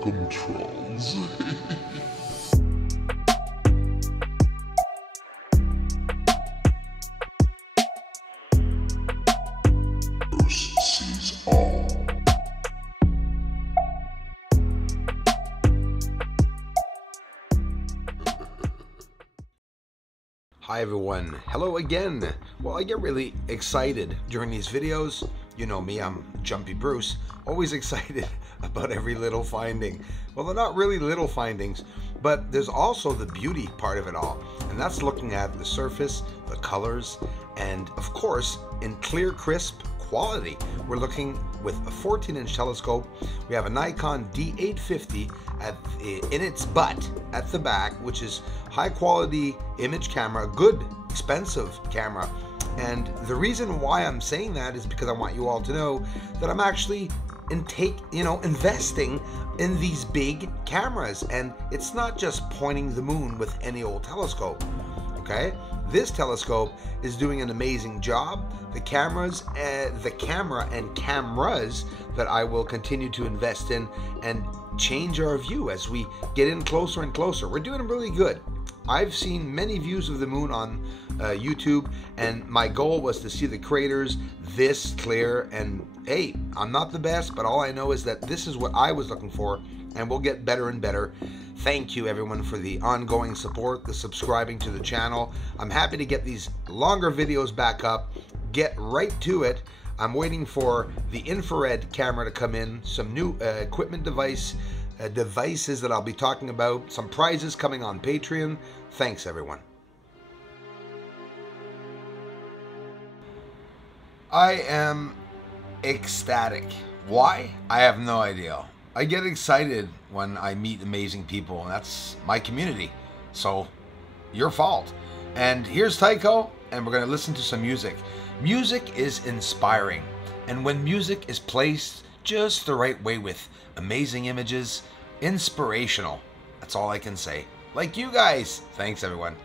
welcome, trolls. Sees all. Hi everyone, hello again. Well, I get really excited during these videos. You know me, I'm Jumpy Bruce, always excited about every little finding. Well, they're not really little findings, but there's also the beauty part of it all. And that's looking at the surface, the colors, and of course, in clear, crisp quality. We're looking with a 14-inch telescope. We have a Nikon D850 in its butt at the back, which is high quality image camera, good, expensive camera. And the reason why I'm saying that is because I want you all to know that I'm actually investing in these big cameras, and it's not just pointing the moon with any old telescope. Okay, this telescope is doing an amazing job. The camera and cameras that I will continue to invest in and change our view as we get in closer and closer. We're doing really good. I've seen many views of the moon on YouTube, and my goal was to see the craters this clear. And hey, I'm not the best, but all I know is that this is what I was looking for, and we'll get better and better. Thank you everyone for the ongoing support, the subscribing to the channel. I'm happy to get these longer videos back up, get right to it. I'm waiting for the infrared camera to come in, some new equipment devices that I'll be talking about, some prizes coming on Patreon. Thanks everyone. I am ecstatic. Why? I have no idea. I get excited when I meet amazing people, and that's my community. So, your fault. And here's Tycho, and we're going to listen to some music. Music is inspiring, and when music is placed just the right way with amazing images, inspirational. That's all I can say. Like you guys. Thanks, everyone.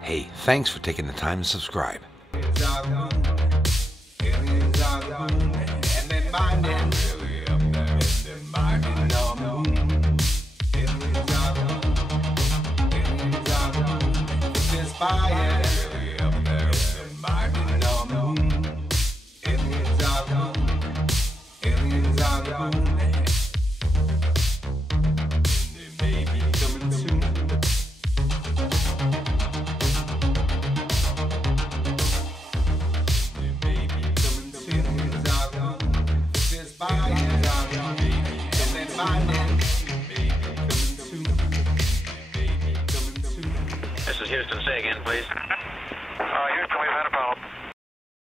Hey, thanks for taking the time to subscribe. This is Houston. Say again, please. Houston, we've had a problem.